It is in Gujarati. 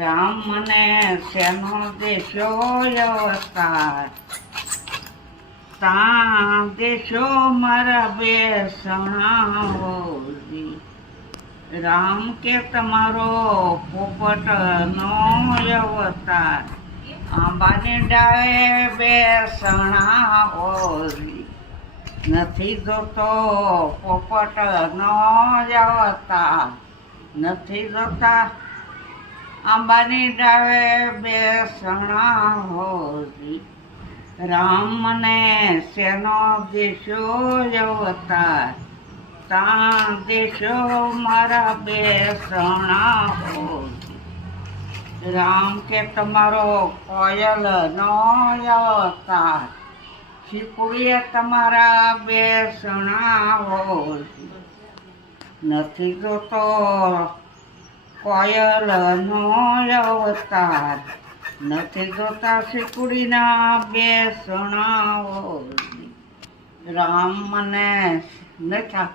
રામ મને શેનો દેશો અવતાર, તા દેશો મારા બેસણાઓજી. રામ કે તમારો પોપટ નો અવતાર, આંબાની ડાળે બેસણાઓજી. નથી જોતો પોપટ નો અવતાર, નથી જોતા આંબાની ડાળે બેસણાઓજી. રામ મને શેનો દેશો અવતાર, તા દેશો મારા બેસણાઓજી. રામ કે તમારો કોયલ નો અવતાર, શીકુડીએ તમારા બેસણાઓજી. નથી જોતો કોયલ નો અવતાર, નથી જોતા શીકુડીના બેસણાઓજી. રામ મને નથી